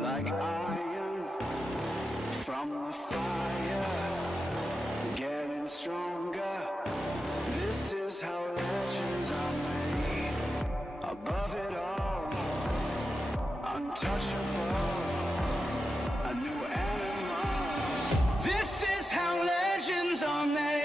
like iron from the fire, getting stronger. This is how legends are made. Above it all, untouchable, a new animal. This is how legends are made.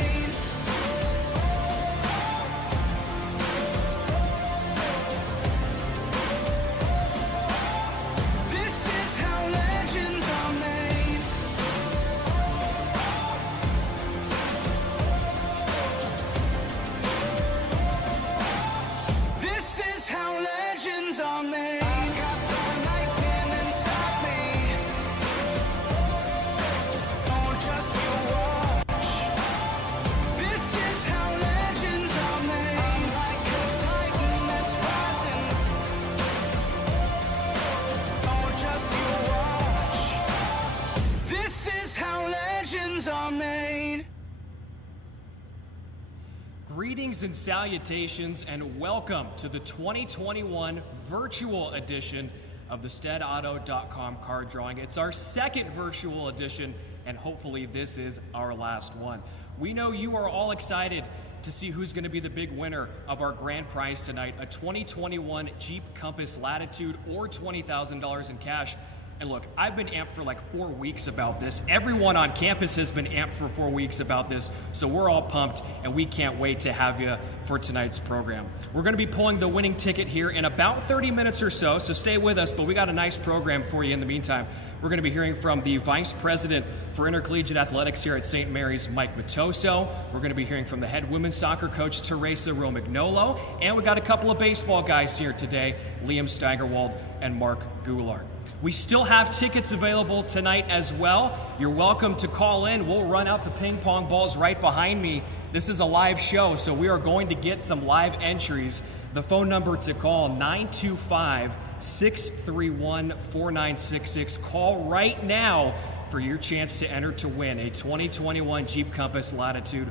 Greetings and salutations, and welcome to the 2021 virtual edition of the SteadAuto.com card drawing. It's our second virtual edition, and hopefully this is our last one. We know you are all excited to see who's going to be the big winner of our grand prize tonight, a 2021 Jeep Compass Latitude or $20,000 in cash. And look, I've been amped for like 4 weeks about this. Everyone on campus has been amped for 4 weeks about this, so we're all pumped, and we can't wait to have you for tonight's program. We're going to be pulling the winning ticket here in about 30 minutes or so stay with us, but we got a nice program for you in the meantime. We're going to be hearing from the Vice President for Intercollegiate Athletics here at St. Mary's, Mike Matoso. We're going to be hearing from the head women's soccer coach, Teresa Romagnolo, and we got a couple of baseball guys here today, Liam Steigerwald and Mark Goulart. We still have tickets available tonight as well. You're welcome to call in. We'll run out the ping pong balls right behind me. This is a live show, so we are going to get some live entries. The phone number to call, 925-631-4966. Call right now for your chance to enter to win a 2021 Jeep Compass Latitude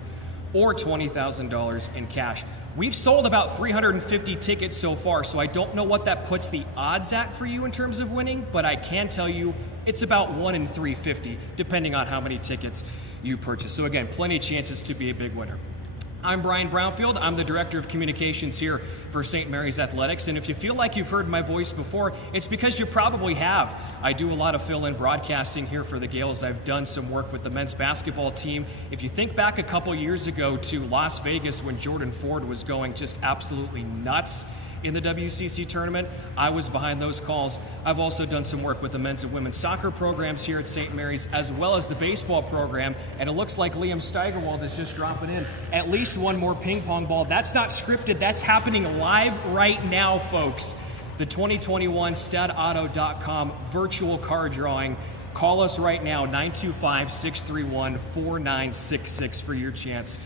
or $20,000 in cash. We've sold about 350 tickets so far, so I don't know what that puts the odds at for you in terms of winning, but I can tell you it's about 1 in 350, depending on how many tickets you purchase. So again, plenty of chances to be a big winner. I'm Brian Brownfield. I'm the Director of Communications here for St. Mary's Athletics, and if you feel like you've heard my voice before, it's because you probably have. I do a lot of fill-in broadcasting here for the Gales. I've done some work with the men's basketball team. If you think back a couple years ago to Las Vegas when Jordan Ford was going just absolutely nuts in the WCC tournament, I was behind those calls. I've also done some work with the men's and women's soccer programs here at St. Mary's, as well as the baseball program, and it looks like Liam Steigerwald is just dropping in at least one more ping pong ball. That's not scripted, that's happening live right now, folks. The 2021 SteadAuto.com virtual card drawing. Call us right now, 925-631-4966 for your chance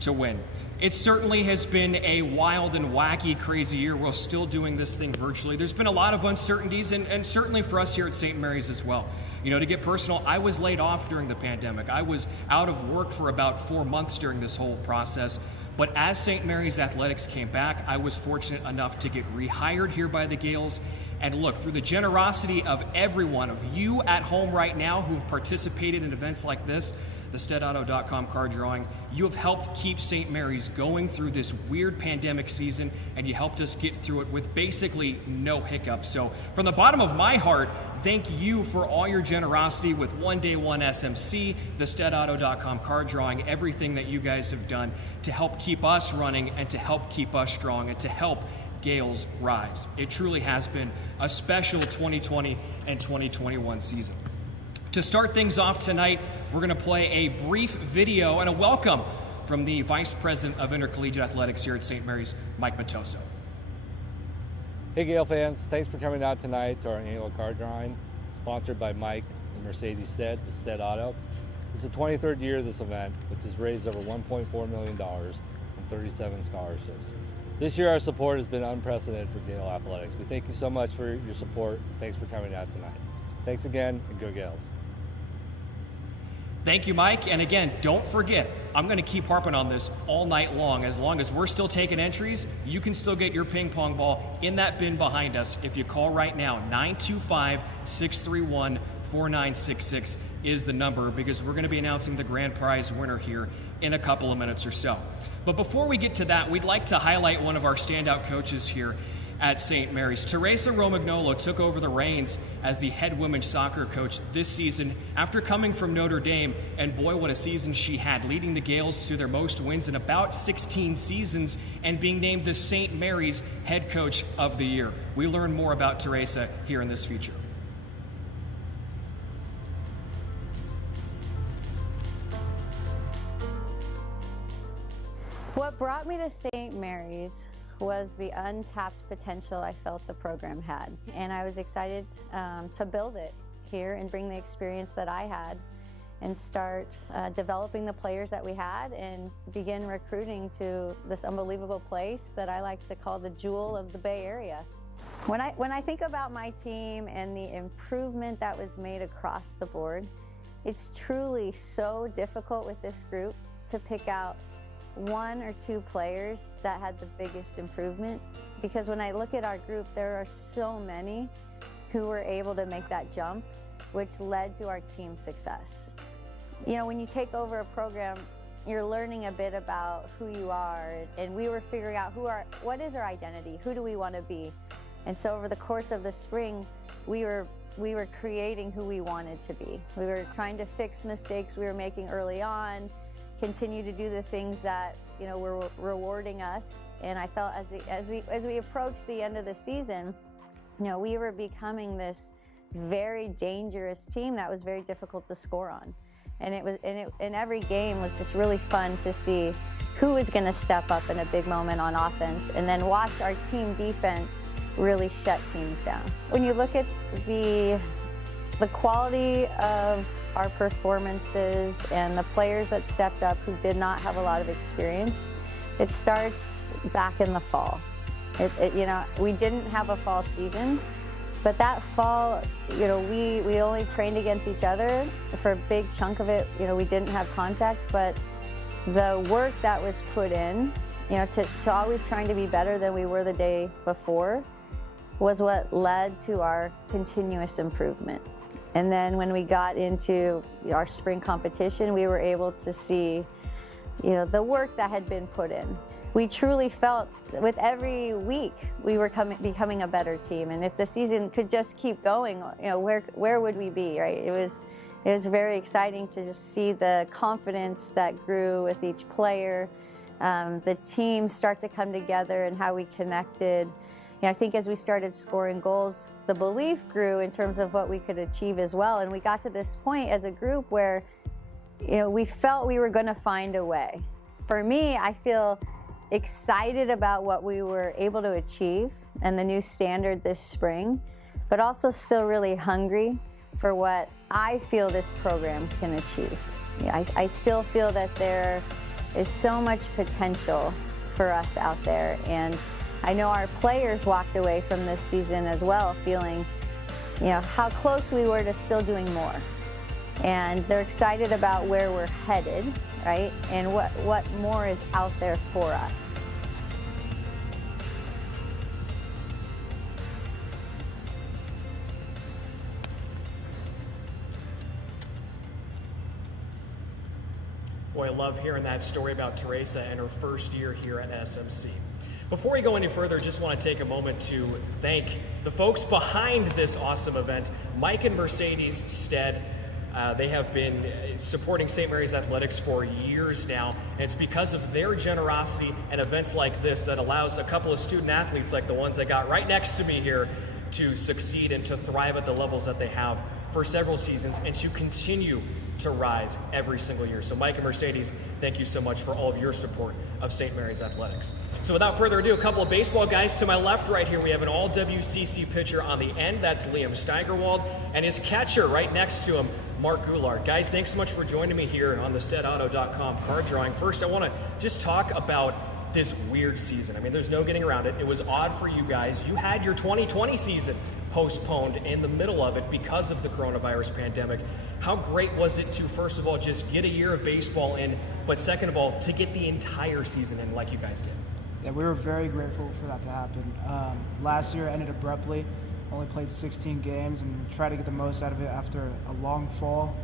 to win. It certainly has been a wild and wacky, crazy year. We're still doing this thing virtually. There's been a lot of uncertainties, and certainly for us here at St. Mary's as well. You know, to get personal, I was laid off during the pandemic. I was out of work for about 4 months during this whole process. But as St. Mary's Athletics came back, I was fortunate enough to get rehired here by the Gales. And look, through the generosity of every one of you at home right now who have participated in events like this, the SteadAuto.com card drawing, you have helped keep St. Mary's going through this weird pandemic season, and you helped us get through it with basically no hiccups. So from the bottom of my heart, thank you for all your generosity with One Day One SMC, the SteadAuto.com card drawing, everything that you guys have done to help keep us running and to help keep us strong and to help Gales rise. It truly has been a special 2020 and 2021 season. To start things off tonight, we're going to play a brief video and a welcome from the Vice President of Intercollegiate Athletics here at St. Mary's, Mike Matoso. Hey Gale fans, thanks for coming out tonight to our annual card drawing, sponsored by Mike and Mercedes Stead with Stead Auto. This is the 23rd year of this event, which has raised over $1.4 million and 37 scholarships. This year our support has been unprecedented for Gale Athletics. We thank you so much for your support, and thanks for coming out tonight. Thanks again, and go Gales. Thank you, Mike. And again, don't forget, I'm going to keep harping on this all night long. As long as we're still taking entries, you can still get your ping pong ball in that bin behind us if you call right now. 925-631-4966 is the number, because we're going to be announcing the grand prize winner here in a couple of minutes or so. But before we get to that, we'd like to highlight one of our standout coaches here at St. Mary's. Teresa Romagnolo took over the reins as the head women's soccer coach this season after coming from Notre Dame, and boy, what a season she had, leading the Gales to their most wins in about 16 seasons and being named the St. Mary's head coach of the year. We learn more about Teresa here in this feature. What brought me to St. Mary's was the untapped potential I felt the program had. And I was excited to build it here and bring the experience that I had and start developing the players that we had and begin recruiting to this unbelievable place that I like to call the jewel of the Bay Area. When I think about my team and the improvement that was made across the board, it's truly so difficult with this group to pick out one or two players that had the biggest improvement, because when I look at our group, there are so many who were able to make that jump, which led to our team success. You know, when you take over a program, you're learning a bit about who you are, and we were figuring out what is our identity, who do we want to be. And so over the course of the spring, we were creating who we wanted to be. We were trying to fix mistakes we were making early on, continue to do the things that, you know, were rewarding us. And I felt as we approached the end of the season, you know, we were becoming this very dangerous team that was very difficult to score on. And every game was just really fun to see who was going to step up in a big moment on offense, and then watch our team defense really shut teams down. When you look at the quality of our performances and the players that stepped up who did not have a lot of experience, it starts back in the fall. You know, we didn't have a fall season, but that fall, you know, we only trained against each other for a big chunk of it. You know, we didn't have contact, but the work that was put in, you know, to always trying to be better than we were the day before was what led to our continuous improvement. And then when we got into our spring competition, we were able to see, you know, the work that had been put in. We truly felt with every week we were becoming a better team. And if the season could just keep going, you know, where would we be, right? It was very exciting to just see the confidence that grew with each player, the team start to come together and how we connected. You know, I think as we started scoring goals, the belief grew in terms of what we could achieve as well. And we got to this point as a group where, you know, we felt we were going to find a way. For me, I feel excited about what we were able to achieve and the new standard this spring, but also still really hungry for what I feel this program can achieve. Yeah, I still feel that there is so much potential for us out there, and I know our players walked away from this season as well feeling, you know, how close we were to still doing more. And they're excited about where we're headed, right? And what more is out there for us. Boy, I love hearing that story about Teresa and her first year here at SMC. Before we go any further, just want to take a moment to thank the folks behind this awesome event, Mike and Mercedes Stead. They have been supporting St. Mary's Athletics for years now, and it's because of their generosity and events like this that allows a couple of student athletes like the ones I got right next to me here to succeed and to thrive at the levels that they have for several seasons and to continue to rise every single year. So Mike and Mercedes, thank you so much for all of your support of St. Mary's Athletics. So without further ado, a couple of baseball guys. To my left right here, we have an all-WCC pitcher on the end. That's Liam Steigerwald. And his catcher right next to him, Mark Goulart. Guys, thanks so much for joining me here on the SteadAuto.com card drawing. First, I want to just talk about this weird season. I mean, there's no getting around it. It was odd for you guys. You had your 2020 season postponed in the middle of it because of the coronavirus pandemic. How great was it to, first of all, just get a year of baseball in, but second of all, to get the entire season in like you guys did? Yeah, we were very grateful for that to happen. Last year ended abruptly. Only played 16 games and tried to get the most out of it after a long fall.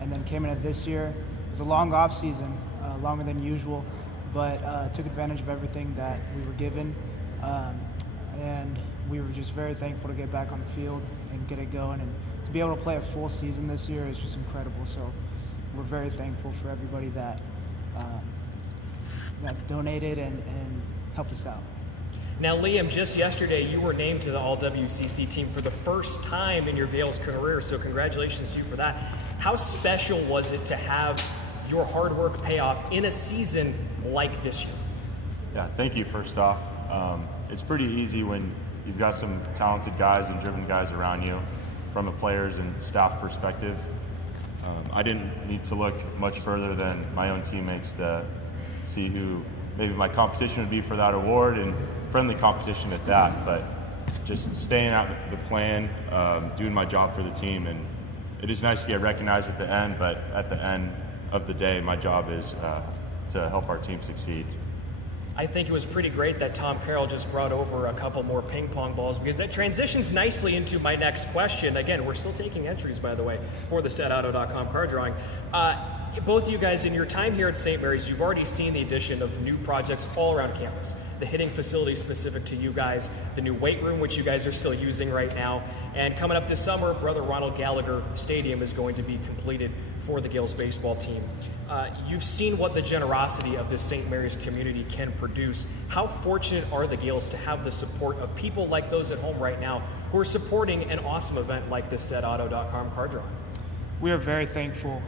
And then came into this year. It was a long off season, longer than usual, but took advantage of everything that we were given. And we were just very thankful to get back on the field and get it going. And to be able to play a full season this year is just incredible. So we're very thankful for everybody that donated and helped us out. Now, Liam, just yesterday you were named to the All-WCC team for the first time in your Gales career, so congratulations to you for that. How special was it to have your hard work pay off in a season like this year? Yeah, thank you, first off. It's pretty easy when you've got some talented guys and driven guys around you from a players and staff perspective. I didn't need to look much further than my own teammates to see who maybe my competition would be for that award, and friendly competition at that, but just staying out the plan, doing my job for the team, and it is nice to get recognized at the end, but at the end of the day, my job is to help our team succeed. I think it was pretty great that Tom Carroll just brought over a couple more ping pong balls, because that transitions nicely into my next question. Again, we're still taking entries, by the way, for the StatAuto.com card drawing. Both of you guys, in your time here at St. Mary's, you've already seen the addition of new projects all around campus. The hitting facility specific to you guys, the new weight room, which you guys are still using right now, and coming up this summer, Brother Ronald Gallagher Stadium is going to be completed for the Gales baseball team. You've seen what the generosity of this St. Mary's community can produce. How fortunate are the Gales to have the support of people like those at home right now who are supporting an awesome event like the StatAuto.com card drawing? We are very thankful.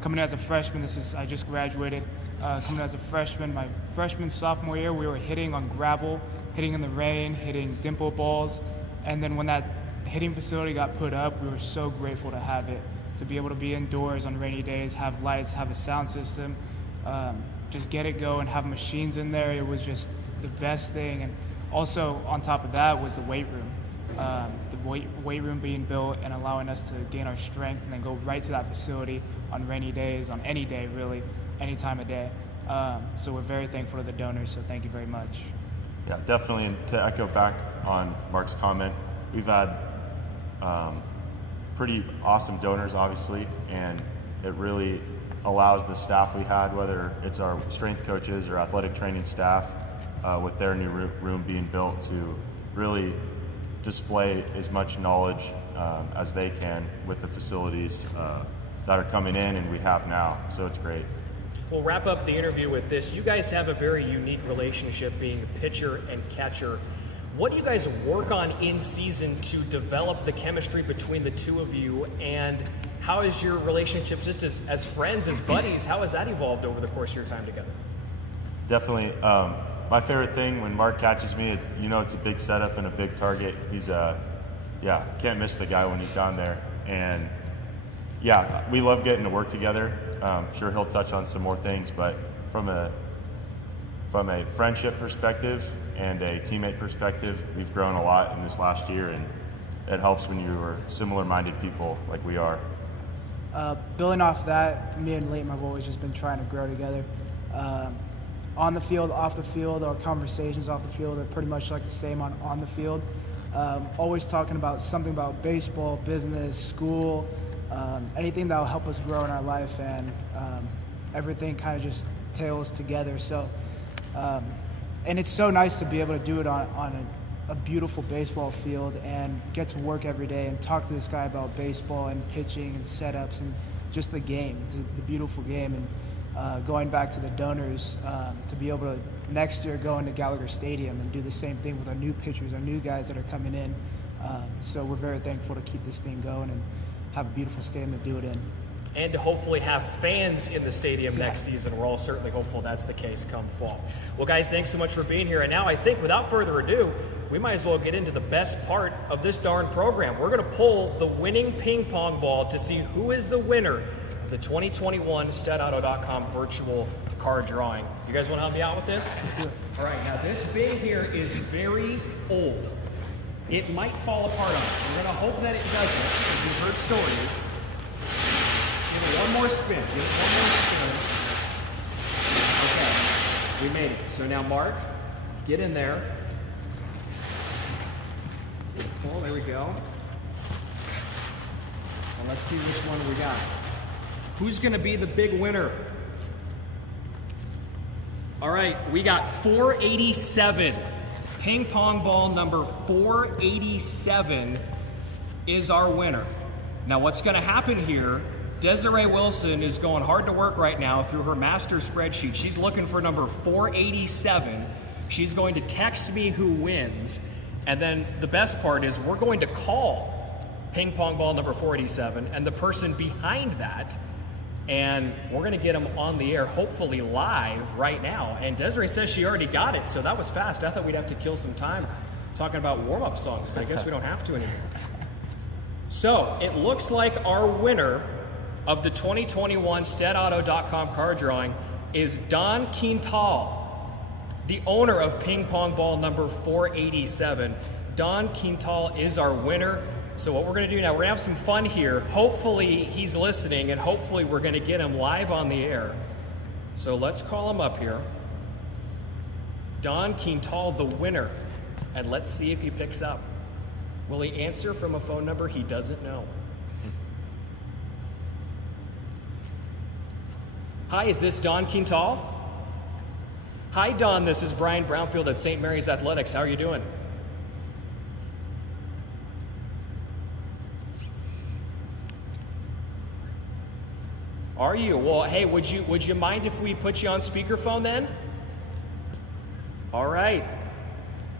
Coming as a freshman, I just graduated. Coming as a freshman, my freshman, sophomore year, we were hitting on gravel, hitting in the rain, hitting dimple balls. And then when that hitting facility got put up, we were so grateful to have it, to be able to be indoors on rainy days, have lights, have a sound system, just get it going, have machines in there. It was just the best thing. And also on top of that was the weight room. The weight room being built and allowing us to gain our strength and then go right to that facility on rainy days, on any day really, any time of day. So we're very thankful to the donors, so thank you very much. Yeah, definitely, and to echo back on Mark's comment, we've had pretty awesome donors, obviously, and it really allows the staff we had, whether it's our strength coaches or athletic training staff, with their new room being built, to really display as much knowledge as they can with the facilities that are coming in and we have now, so it's great. We'll wrap up the interview with this. You guys have a very unique relationship being pitcher and catcher. What do you guys work on in season to develop the chemistry between the two of you, and how is your relationship just as friends, as buddies, how has that evolved over the course of your time together? Definitely. My favorite thing when Mark catches me, it's a big setup and a big target. He's can't miss the guy when he's down there. And yeah, we love getting to work together. Sure he'll touch on some more things, but from a friendship perspective and a teammate perspective, we've grown a lot in this last year, and it helps when you are similar-minded people like we are. Building off that, me and Leighton have always just been trying to grow together. On the field, off the field, our conversations off the field are pretty much like the same on the field. Always talking about something about baseball, business, school, anything that will help us grow in our life, and everything kind of just tails together. So, and it's so nice to be able to do it on a beautiful baseball field and get to work every day and talk to this guy about baseball and pitching and setups and just the game, the beautiful game. And going back to the donors, to be able to next year go into Gallagher Stadium and do the same thing with our new pitchers, our new guys that are coming in. So we're very thankful to keep this thing going and have a beautiful stadium to do it in. And to hopefully have fans in the stadium next season. We're all certainly hopeful that's the case come fall. Well, guys, thanks so much for being here. And now I think, without further ado, we might as well get into the best part of this darn program. We're going to pull the winning ping pong ball to see who is the winner of the 2021 StatAuto.com virtual card drawing. You guys want to help me out with this? All right, now this bin here is very old. It might fall apart on us. We're gonna hope that it doesn't, because we've heard stories. Give it one more spin, give it one more spin. Okay, we made it. So now Mark, get in there. Oh, there we go. And let's see which one we got. Who's gonna be the big winner? All right, we got 487. Ping pong ball number 487 is our winner. Now what's gonna happen here, Desiree Wilson is going hard to work right now through her master spreadsheet. She's looking for number 487. She's going to text me who wins. And then the best part is we're going to call ping pong ball number 487 and the person behind that, and we're going to get them on the air, hopefully live right now. And Desiree says she already got it, so that was fast. I thought we'd have to kill some time talking about warm-up songs, but I guess we don't have to anymore. So it looks like our winner of the 2021 SteadAuto.com card drawing is Don Quintal, the owner of ping pong ball number 487. Don Quintal is our winner. So what we're gonna do now, we're gonna have some fun here. Hopefully he's listening, and hopefully we're gonna get him live on the air. So let's call him up here. Don Quintal, the winner. And let's see if he picks up. Will he answer from a phone number he doesn't know? Hi, is this Don Quintal? Hi, Don, this is Brian Brownfield at St. Mary's Athletics. How are you doing? Are you? Well, hey, would you mind if we put you on speakerphone then? All right.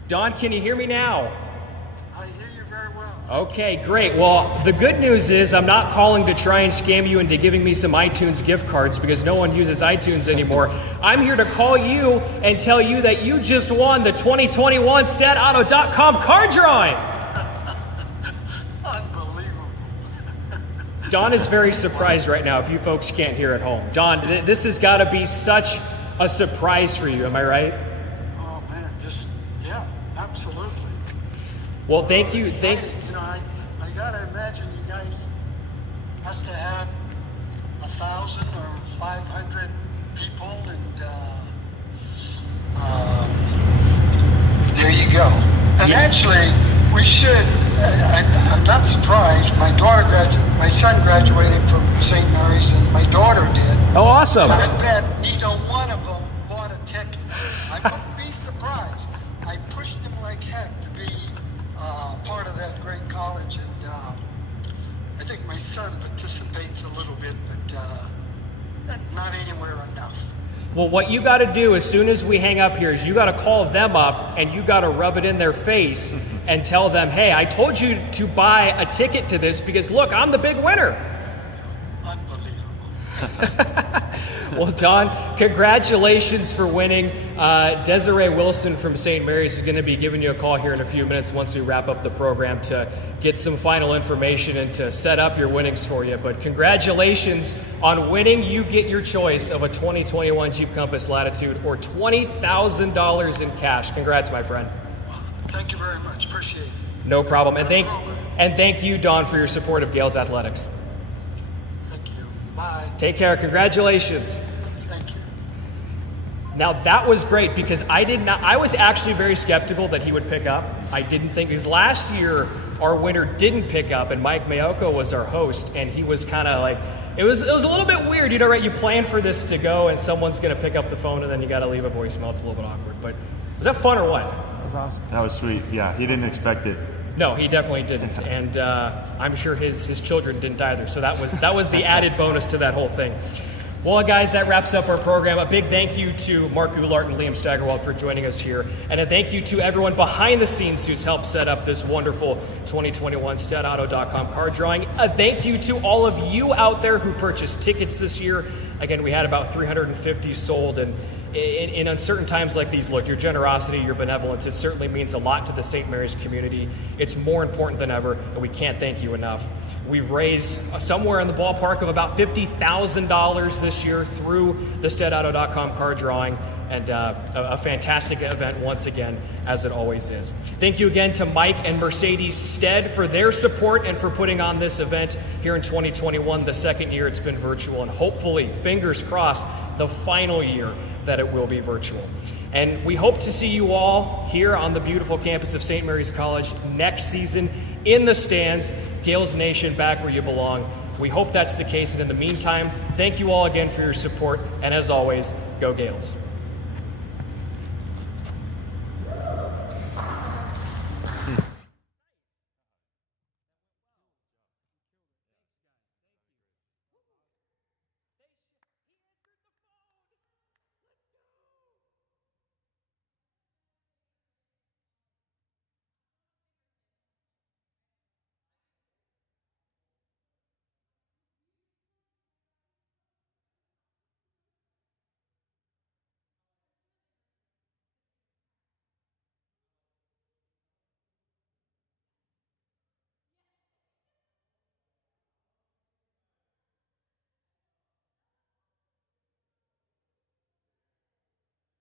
Don, can you hear me now? I hear you very well. Okay, great. Well, the good news is I'm not calling to try and scam you into giving me some iTunes gift cards because no one uses iTunes anymore. I'm here to call you and tell you that you just won the 2021 StatAuto.com card drawing. Unbelievable. Don is very surprised right now if you folks can't hear at home. Don, this has got to be such a surprise for you, am I right? Oh, man, yeah, absolutely. Well, thank you. You know, I got to imagine you guys must have had 1,000 or 500 people, and there you go. And actually, we should, I'm not surprised, my son graduated from St. Mary's, and my daughter did. Oh, awesome. I bet neither one of them bought a ticket. I wouldn't be surprised. I pushed them like heck to be part of that great college, and I think my son participates a little bit, but not anywhere enough. Well, what you got to do as soon as we hang up here is you got to call them up and you got to rub it in their face and tell them, hey, I told you to buy a ticket to this because, look, I'm the big winner. Unbelievable. Well, Don, congratulations for winning. Desiree Wilson from St. Mary's is going to be giving you a call here in a few minutes once we wrap up the program to get some final information and to set up your winnings for you. But congratulations on winning. You get your choice of a 2021 Jeep Compass Latitude or $20,000 in cash. Congrats, my friend. Thank you very much. Appreciate it. No problem. And thank you, Don, for your support of Gales Athletics. Thank you. Bye. Take care. Congratulations. Thank you. Now that was great because I was actually very skeptical that he would pick up. I didn't think, because last year our winner didn't pick up and Mike Mayoko was our host, and he was kind of like, it was a little bit weird, you know, right? You plan for this to go and someone's going to pick up the phone and then you got to leave a voicemail. It's a little bit awkward, but was that fun or what? That was awesome. That was sweet. Yeah, he didn't expect it. No, he definitely didn't, and I'm sure his children didn't either. So that was the added bonus to that whole thing. Well, guys, that wraps up our program. A big thank you to Mark Goulart and Liam Steigerwald for joining us here, and a thank you to everyone behind the scenes who's helped set up this wonderful 2021 StatAuto.com card drawing. A thank you to all of you out there who purchased tickets this year. Again, we had about 350 sold, and in uncertain times like these, look, your generosity, your benevolence, it certainly means a lot to the St. Mary's community. It's more important than ever, and we can't thank you enough. We've raised somewhere in the ballpark of about $50,000 this year through the SteadAuto.com card drawing, and a fantastic event once again, as it always is. Thank you again to Mike and Mercedes Stead for their support and for putting on this event here in 2021, the second year it's been virtual, and hopefully, fingers crossed, the final year that it will be virtual. And we hope to see you all here on the beautiful campus of St. Mary's College next season in the stands, Gales Nation back where you belong. We hope that's the case, and in the meantime, thank you all again for your support, and as always, go Gales.